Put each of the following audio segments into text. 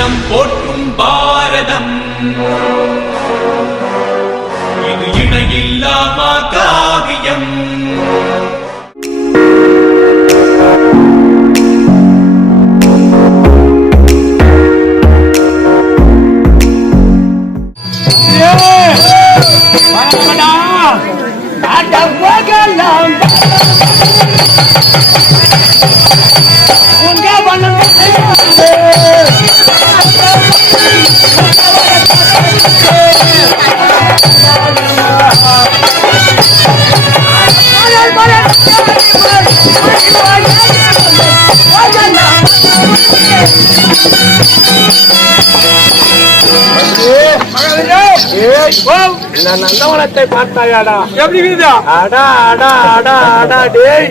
அகிலம் போற்றும் பாரதம். இது இணையில்லாமா காவியம் இந்த நந்தவனத்தை பார்த்தாயாடா எப்படி இருக்குதா அடா அடா அடா அடா டேய்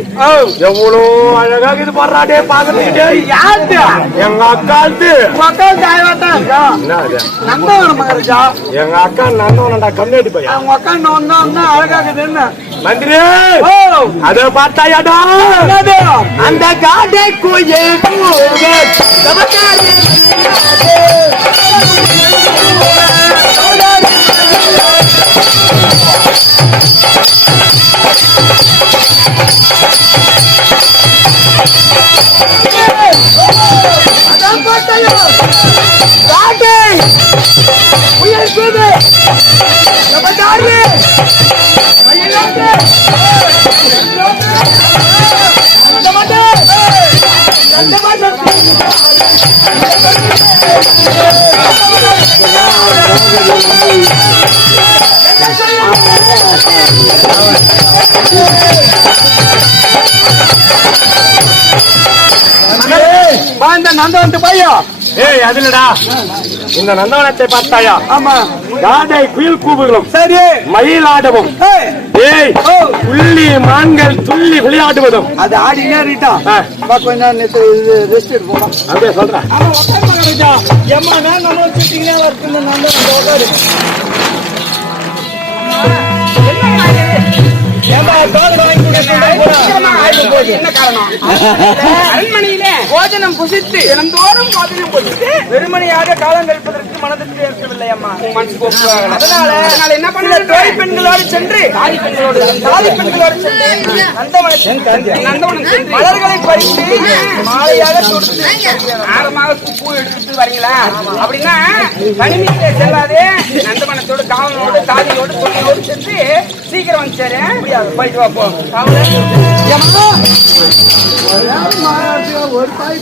எவ்வளோ அழகா இது பாடுறா பாக்குறதுக்கு டேய்? எங்க அக்காந்து மக்கள் தாய்வாட்டா அது? நந்தவரம் மகாராஜா எங்க அக்கா நந்தவனடா கம்யூனிட்டி பையன் அவங்க உட்காந்து வந்தா வந்தா அழகாக்குது என்ன? ஓ! அத பார்த்தாயாடா? அந்த காடை கோயில் கூவல் சமக்காரி அதான் பார்த்தாயா காடை புயல் இந்த நந்தவனத்து பையன். ஏய் அதுலடா இந்த நந்தவனத்தை பார்த்தாயா? ஆமா. காடை குயில் கூவுகளும் சரி. மயிலாடவும். ஏய், புள்ளி மான்கள் துள்ளி விளையாடுவதும். அது ஆடினே ஆ. கொஞ்ச நேரம் இது ரெஸ்ட் எடுத்து போலாம். அப்படியே சொல்றேன் எம்மா நான் நம்ம சுத்திங்களே அரண்மனையிலே போஜனம் புசித்து தினந்தோறும் போஜனம் புசித்து வெறுமனையாக காலம் கழிப்பதற்கு மனதிற்கு அதனால என்ன பண்ண தோழி பெண்களோடு சென்று தாலி பெண்களோடு தாலி பெண்களோடு சென்று நந்தவனம் நந்தவனம் மலர்களை பறித்து மாலையாக தொடுத்து ஆரமாக பூ எடுத்துட்டு வரீங்களா? அப்படின்னா தனிமையிலே செல்லாதே நந்தவனத்தோடு காவலோடு தாலியோடு தொழிலோடு சென்று சீக்கிரம் வந்து சேரு. முடியாது. போயிட்டு வா போ. ஏம்மா, ஒரு தாய்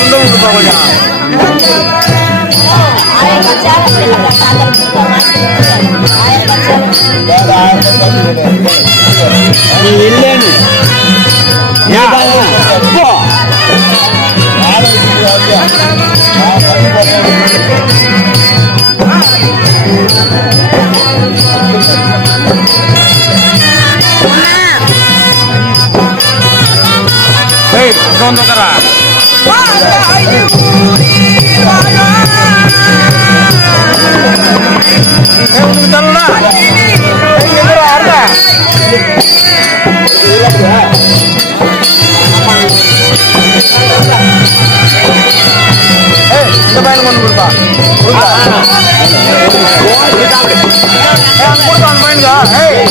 இன்னொன்னு உட்காரா. ஏய், உனக்கு தரலடா. ஏய், இங்க அருடா. ஏய், இந்த பையனுக்கு ஒண்ணு கொடுப்பா. ரெண்டு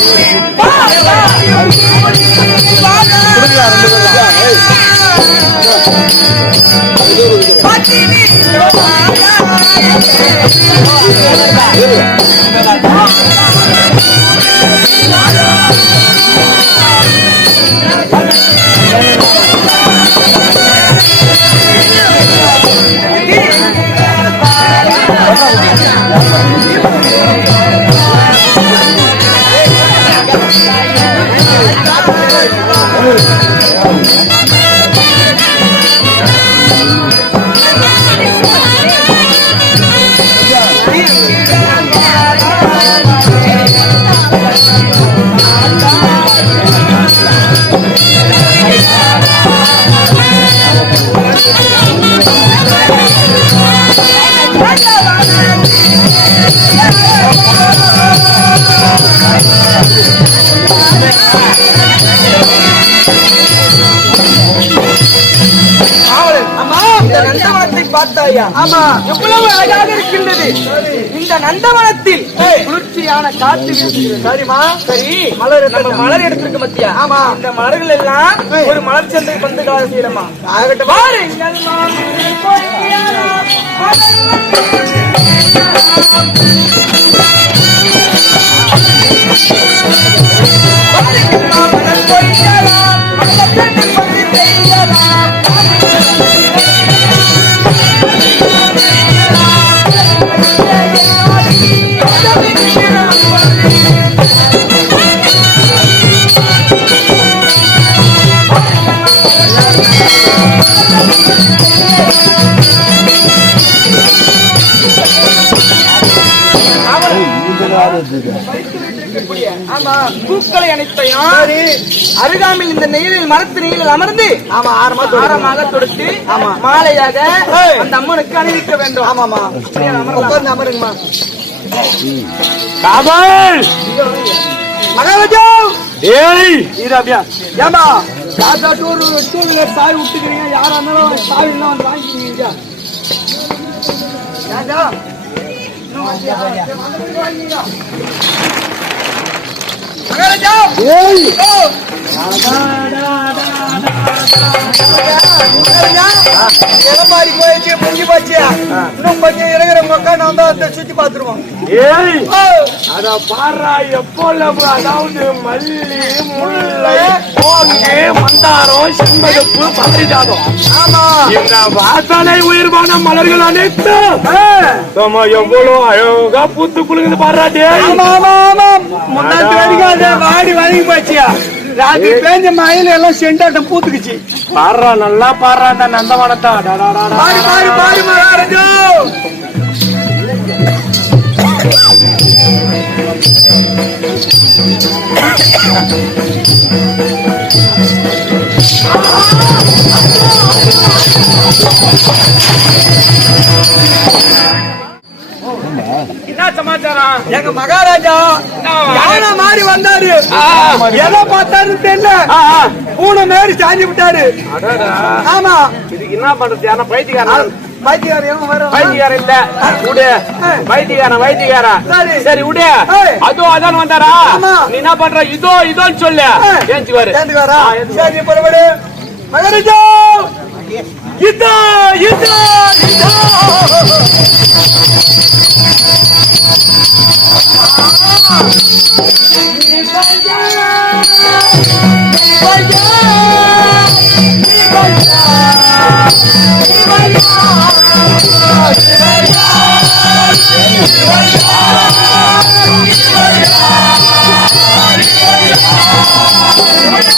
இந்த நந்தவனத்தை பார்த்தாயா? ஆமா. எவ்வளவு அழகாக இருக்கின்றது. இந்த நந்தவனத்தில் குளிர்ச்சியான காற்று சரிமா சரி. மலர் நம்ம மலர் எடுத்திருக்க மத்தியா ஆமா. இந்த மலர்கள் எல்லாம் ஒரு மலர் சந்தை பந்து கால செய்யலாமா ஆகட்டும். மலர்கள் மாமலர் பொய்யாரம், மலர் சந்தை ஆமா பூக்களை அனைத்தையும் அருகாமையில் இந்த நெய்லில் மரத்து நெய்லில் அமர்ந்து ஆமா ஆரமாக ஆரமாக தொடுத்து ஆமா. மாலையாக அந்த அம்மனுக்கு அணிவிக்க வேண்டும். ஆமாமா உட்கார்ந்து அமருங்கம்மா. காமல் மகாராஜா! இது அப்படியா ஏமா ராஜா டூர் டூ வீலர் சாவி விட்டுக்கிறீங்க யாரா இருந்தாலும் சாவி எல்லாம் வந்து வாங்கிக்கிறீங்க ராஜா இளமாரி போயிடுச்சு முடிஞ்சு போச்சு இன்னும் கொஞ்சம் இறங்குற மக்கள் நான் தான் அந்த சுத்தி பார்த்துருவோம் ஏய் அத பாடுறா எப்போ அதாவது மல்லி முல்லை கோங்கு மந்தாரம் செண்பகப்பு பத்திரிஜாதம் ஆமா இந்த வாசனை உயிர்வான மலர்கள் அனைத்தும் நம்ம எவ்வளவு அழகா பூத்து குலுங்குது பாடுறா டேய் ஆமா ஆமா. ஆமா முன்னாடி வாடி வதங்கி போச்சு ராத்திரி பேஞ்ச மழையில எல்லாம் செண்டாட்டம் பூத்துக்குச்சு. பாடுறா நல்லா பாடுறா அந்த நந்தவனத்தா. டா, டா, டா, டா, பாரு பாரு பாரு மகாராஜா. என்ன? சமாச்சாரம்? எங்க மகாராஜா யானை மாறி வந்தாரு. எதை பார்த்தாருன்னு தெரியல. பூனை மாரி சாஞ்சி விட்டாரு. ஆமா. இதுக்கு என்ன பண்றது? யாரா பைத்தியக்காரன். வைத்தியக்காரன் இல்ல. விடு வைத்தியக்காரன் வைத்தியக்காரன் சரி. சரி விடு. அதுவும் அதான் வந்தாரா. நீ என்ன பண்ற? இதோ இதோன்னு சொல்லு. சேர்ந்து வரா மகாராஜா! இதோ இதோ இதோ Yeah! Oh, my God.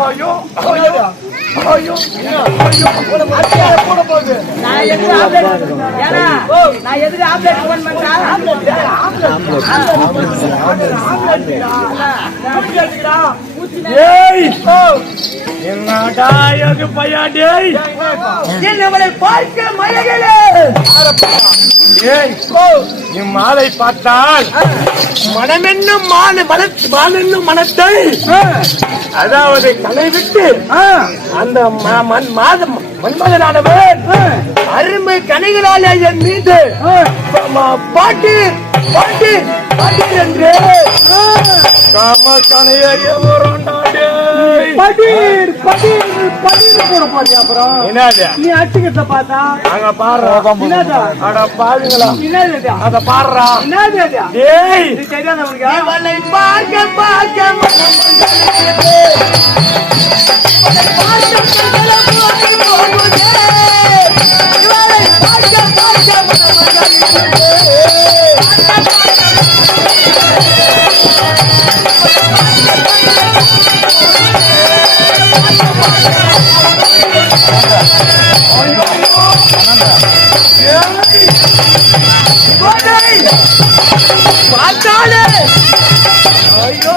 ஐயோ ஐயோ ஐயோ நான் எதுக்கு ஆப்ரேட் ஏன்னா நான் எதுக்கு ஃபோன் ஏய் என்னடா பையா டேய் நம்மளை பார்க்க மயகலே ஏய் நீ மாலை பார்த்தால் மனமென்னும் மான மன மானென்னும் மனத்தை அதாவது கலை விட்டு அந்த மண் மாதம் மன்மதனானவன் அருமை கனைகளாலே என் மீது பாட்டு பாட்டு பாட்டு என்று காம கனையை படீர் படீர் படீர் போட போறியா அப்புறம்? என்னது? நீ அடிச்சுக்கிறத பார்த்தா? அங்க பாடுறா என்னதா? அட பாருங்களா என்னது அத பாடுறா என்னது? ஏய் இது தெரியாத பார்க்க பார்க்க. மனம் பார்த்தாலே ஐயோ!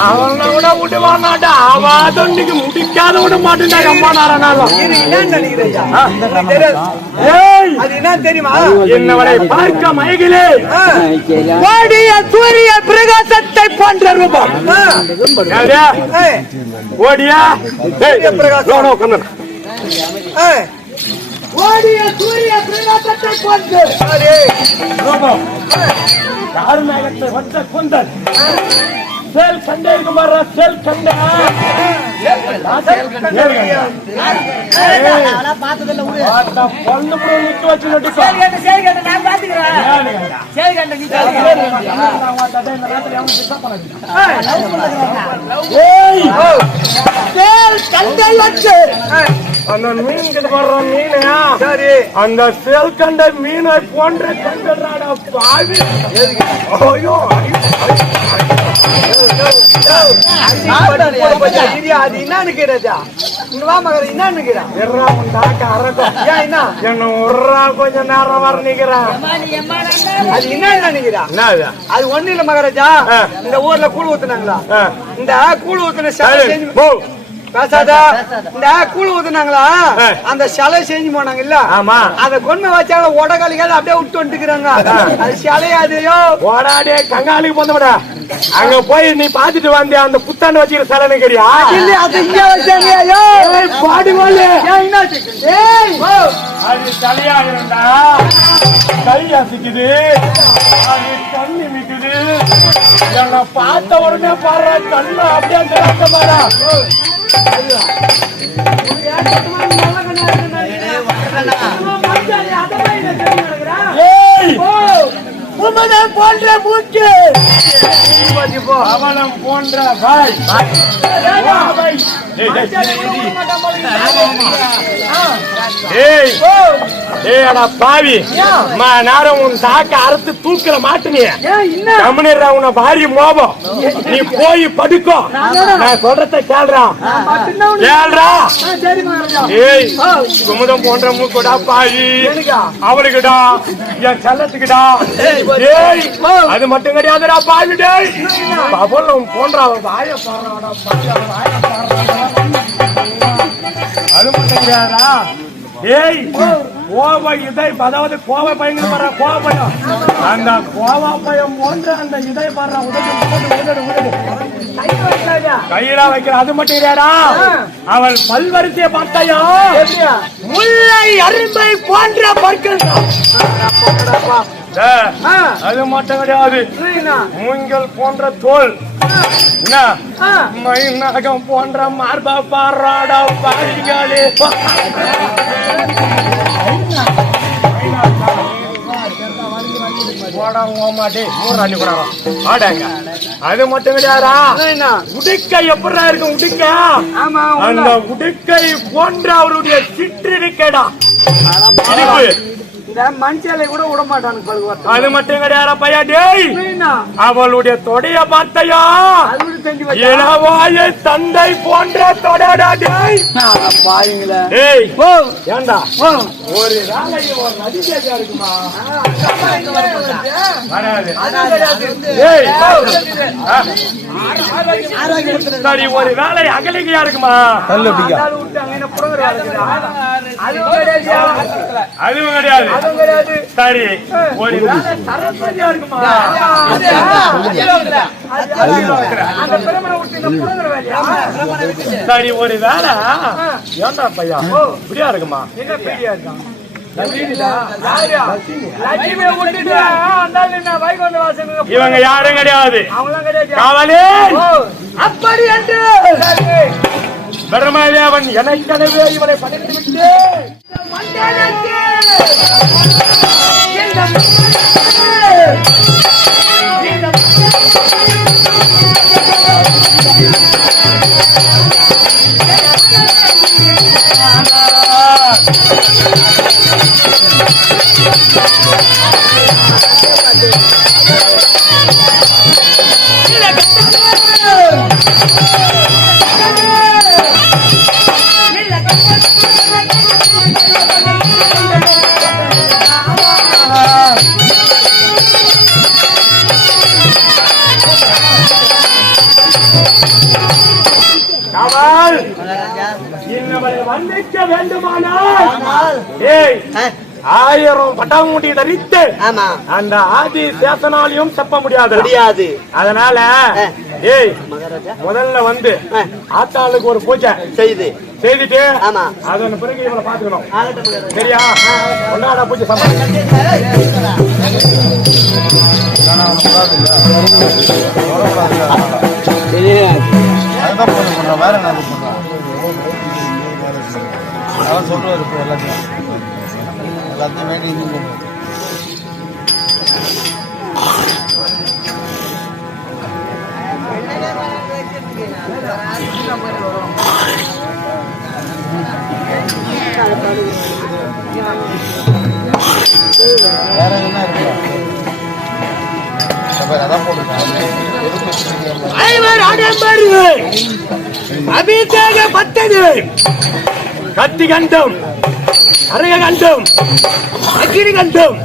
அவனை விட விடுவா மாட்டா அவ தொண்டிக்கு முடிக்காத விட மாட்டேன்டா அம்மா நாராயணாலும் என்னவளை பார்க்க மயகிலே ஓடிய சூரிய பிரகாசத்தை போன்ற ரூபம் ஓடியா பிரகாசம் ஓடிய சூரிய பிரகாசத்தை கொண்டு ரூபம். யார் மேகத்தை வந்த கொண்டன் செல் கண்டே இருக்கு பாரு செல் கண்ட பொண்ணு புள்ள நிக்க வச்சு கண்ட கண்டை அந்த மீன் கிட்ட வர்ற மீனு சரி அந்த செல் கண்ட மீனை போன்ற பாவி ஐயோ என்னன்னு கேட்டா வா மகர என்னன்னு கேட்டா எர்ரா உன் டாக்க அரட்டும் ஏன் என்ன என்ன உர்றா கொஞ்ச நேரம் வர நிக்கிறேன் அது என்ன நினைக்கிறா என்ன இது? அது ஒண்ணு இல்ல மகாராஜா. இந்த ஊர்ல கூழ் ஊத்துனாங்களா. இந்த கூழ் ஊத்துன. பேசாதா. இந்த கூழ் ஊத்துனாங்களா? ஆ. அந்த சிலை செஞ்சு போனாங்க இல்ல? ஆமா. அத கொண்டு வச்சாங்க உடகாலிக்காத அப்படியே விட்டு வந்துக்கிறாங்க அது சிலையாதையோ ஓடாடே கங்காலிக்கு போந்தவடா அங்க போய் நீ பாத்துட்டு வந்தியா அந்த புத்தாண்டு வச்சுக்கிற சிலை நிக்கிறியா இல்ல அது இங்க வச்சாங்க ஐயோ. பாடி போல ஏன் என்னாச்சு ஏய் அது இருந்தா? நிக்குது என்ன பார்த்த உடனே பாரு கண்ணு அப்படியே திறக்க பாரா உமனம் போன்ற மூச்சு. அவனம் போன்ற பாய் ஏய் ஏய் அடா பாவி. நேரம் உன் தாக்க அறுத்து தூக்கிற மாட்டுனே கம்முனிடுறா உன்னை பாரி மோபம் நீ போய் படுக்கோ. நான் சொல்றத கேள்றா கேள்றா ஏய் குமுதம் போன்ற மூக்குடா பாவி அவளுக்குடா என் செல்லத்துக்குடா. ஏய் அது மட்டும் கிடையாதுடா பாவி டேய். போன்ற வாய பாடுறாடா வாய பாடுறாடா. அது மட்டும் கிடையாதா ஏய் கோப இதை அதாவது கோப பயங்கர வர கோப பயம். அந்த கோப பயம் போன்ற அந்த இதை பாடுற. உதடு உதடு கையில வைக்கிற அது மட்டும் இல்லையாடா அவள் பல்வரிசையை பார்த்தாயா? முல்லை அரும்பை போன்ற பற்கள். அது மட்டும் கிடையாது. மூங்கல் போன்ற தோல். என்ன? மைநகம் போன்ற மார்பா பாராடா பாடிகளே அது மட்டும் கிடையாதா? உடுக்கை எப்படா இருக்கும் உடுக்க? ஆமா அந்த உடுக்கை போன்ற அவருடைய சிற்றிருக்கடா. மனுஷாலை கூட விட மாட்டானு அது மட்டும் கிடையாதா பையா டேய்! அவளுடைய தொடைய பார்த்தையா? இளவாய தந்தை போன்ற தொடடா டேய்! பாருங்களே டேய் ஓ ஏண்டா? ஒரு ஒரு இருக்குமா வராது. சரி ஒரு வேலை அகலிகையா இருக்குமா? வளர்க்குதா? அதுவும் கிடையாது. கிடையாது சரி ஒரு வேலை சரஸ்வதியா இருக்குமா அந்த பிரமனை விட்டு இந்த புடவை வேலையா சரி ஒரு வேலை ஏண்டா பையா இப்படியா இருக்குமா என்ன பீடியா இருக்கான் இவங்க யாரும் கிடையாது அவங்களாம் கிடையாது காவலே ஓ, அப்படி என்று பிரம்மதேவன் எனக்கெனவே இவனை படைத்து விட்டு இன்னவரை வந்திக்க வேண்டுமானால் ஏய் ஆயிரம் பட்டாமூட்டி தரித்து ஆமா. அந்த ஆதி சேசனாலையும் செப்ப முடியாது. முடியாது. அதனால ஏய் மகாராஜா. முதல்ல வந்து. ஆத்தாளுக்கு ஒரு பூஜை செய்து. செய்துட்டு ஆமா. அதன் பிறகு இவனை பாத்துக்கணும் சரியா? கொண்டாட பூஜை அதுதான் வேற என்ன இப்போ எல்லாத்தையும். எல்லாத்தையும் வேண்டி இது பண்ணுவோம் வேற என்ன இருக்கு? அதான் போட்டுருக்கேன் அபிஷேக பத்தது. கத்தி கண்டம். அறைய கண்டம். அக்கினி கண்டம்.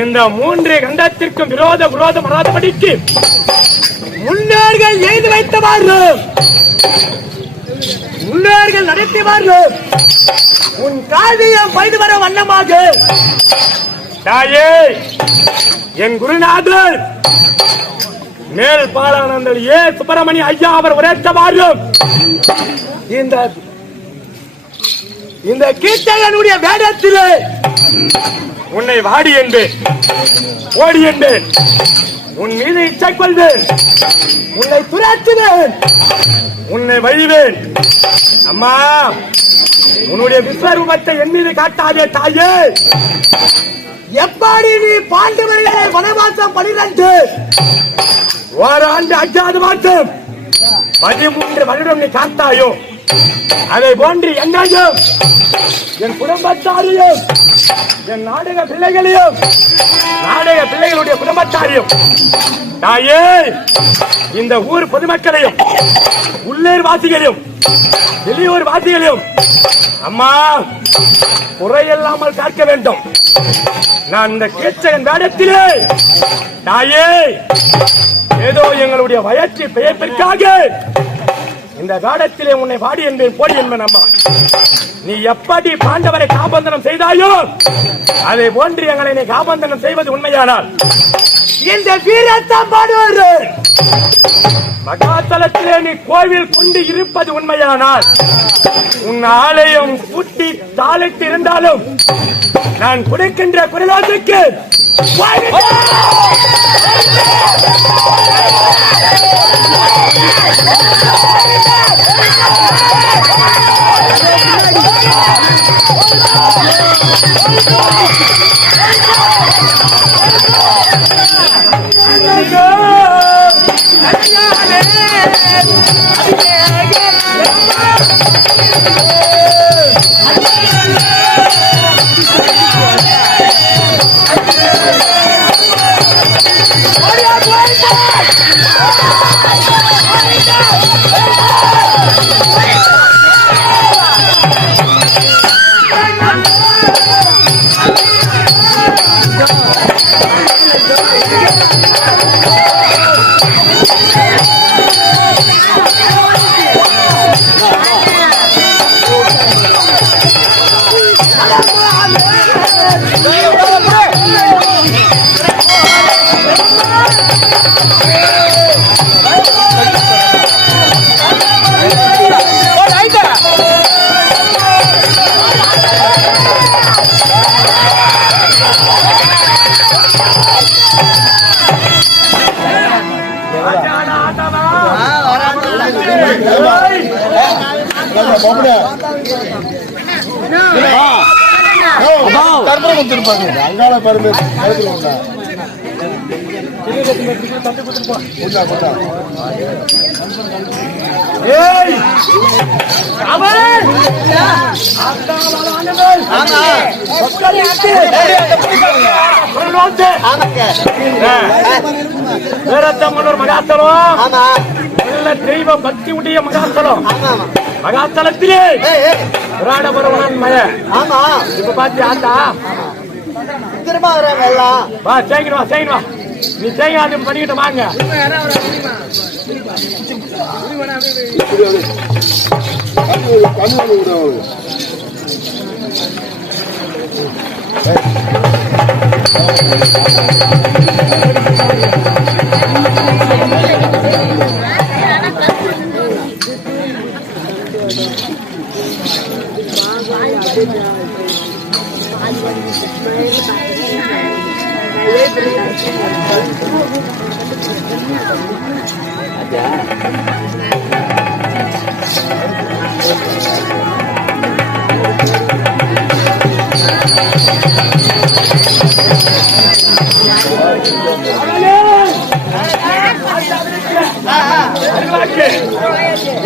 இந்த மூன்று கண்டத்திற்கும் விரோத விரோதம் வராதபடிக்கு முன்னோர்கள் எழுதி வைத்தவாறு முன்னோர்கள் நடத்திவாறு உன் காவியம் வயது வர வண்ணமாக. தாயே என் குருநாதர் மேல் பாலானந்தர் ஏ சுப்பிரமணி ஐயா அவர் உரைத்த இந்த இந்த கீர்த்தகனுடைய வேடத்திலே உன்னை வாடி என்பேன் ஓடி என்பேன் உன் மீது இச்சை கொள்வேன். உன்னை துரத்துவேன். உன்னை வழிவேன். அம்மா உன்னுடைய விஸ்வரூபத்தை என் மீது காட்டாதே தாயே. எப்படி நீ பாண்டவர்களை வனவாசம் பனிரெண்டு ஓராண்டு அஞ்சாவது மாதம் பதிமூன்று வருடம் நீ காத்தாயோ? அதை போன்று எங்களையும் என் குடும்பத்தாரையும் என் நாடக பிள்ளைகளையும் நாடக பிள்ளைகளுடைய குடும்பத்தாரையும் தாயே இந்த ஊர் பொதுமக்களையும் உள்ளூர் வாசிகளையும் வெளியூர் வாசிகளையும் அம்மா குறையில்லாமல் காக்க வேண்டும். நான் இந்த கீச்சகன் வேடத்திலே தாயே ஏதோ எங்களுடைய வயற்சி பெயர்ப்பிற்காக இந்த வேடத்திலே உன்னை வாடி என்பேன் போடி என்பேன் அம்மா. நீ எப்படி பாண்டவரை காபந்தனம் செய்தாயோ அதை போன்று எங்களை நீ காபந்தனம் செய்வது உண்மையானால். இந்த வீரத்தான் பாடுவார்கள் மகாத்தலத்திலே நீ கோவில் கொண்டு இருப்பது உண்மையானால் உன் ஆலயம் பூட்டி தாளிட்டு இருந்தாலும் நான் கொடுக்கின்ற குரலாசுக்கு கற்பனை கொடுத்துருப்பாங்க அங்கால பருமை கருத்துல உண்டா உண்டா உண்டா ஏய் அவன் வீரத்தம்மனூர் மகாத்தலம் நல்ல தெய்வ பக்தி உடைய மகாத்தலம் மகாத்தலத்திலே புராணபுரவனன் மய இப்ப பாத்தி ஆத்தா? வா செய்யணும் வா செய்யணும் வா. நீ செய்யாத பண்ணிக்கிட்டு வாங்க.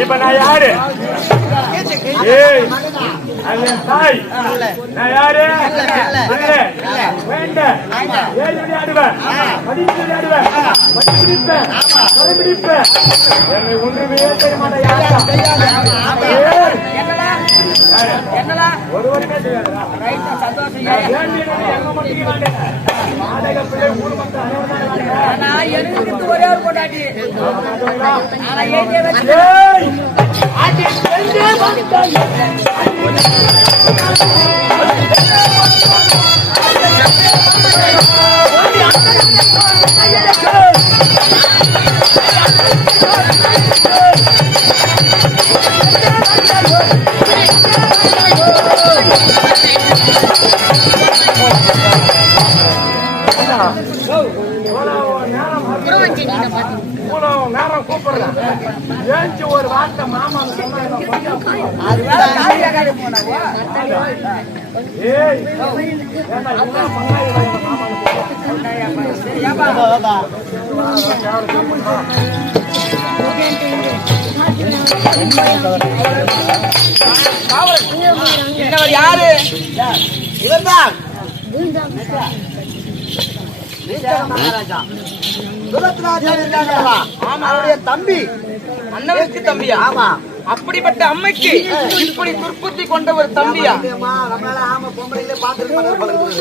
இப்ப நான் யாரு? ஏய் அது என் தாய். நான் யாரு? பிள்ளை. வேண்ட. ஏழு விளையாடுவேன் பதினஞ்சு விளையாடுவேன் மடிப்பிடிப்பேன் கடைபிடிப்பேன். என்னை ஒன்றுமே செய்ய மாட்டேன். எனக்கு ஒரே ஒரு கொண்டாடி ஆனா நேரம் கூப்பிடுறேன் ஏஞ்சி ஒரு வார்த்தை மாமா யாரு? இவர்தான். அவருடைய தம்பி. அண்ணனுக்கு தம்பியா? ஆமா. அப்படிப்பட்ட அம்மைக்கு இப்படி துர்ப்புத்தி கொண்ட ஒரு தம்பியா?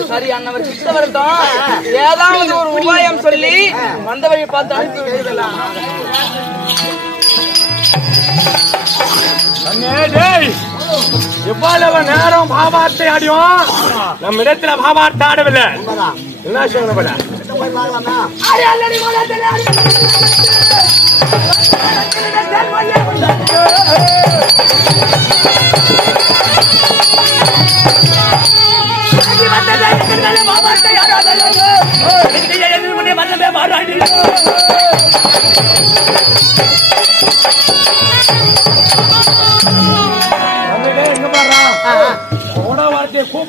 சரி அண்ணவர் கிட்ட வரட்டும் ஏதாவது ஒரு உபாயம் சொல்லி வந்த வழி பார்த்து அனுப்பி அண்ணே, டேய். இவ்வளவு நேரம் பாபாத்தை ஆடியும் நம்ம இடத்துல பாபாத்தை ஆடவில்லை. என்ன சொல்லணும் போய் பார்க்கலாமா அண்ணே,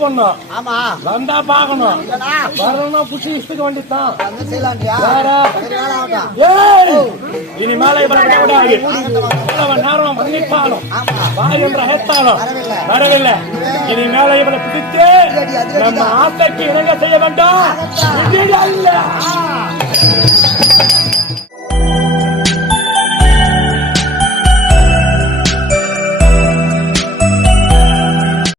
கூப்பிடணும் ஆமா. வந்தா பாக்கணும் வரணும் புஷி ஆகட்டும் ஏய்! இனிமேல நேரம் மன்னிப்பாலும். வாய் என்று அழைத்தாலும் வரவில்லை. இனிமேல இவரை பிடித்து நம்ம ஆசைக்கு இணங்க செய்ய வேண்டும். இது அல்ல.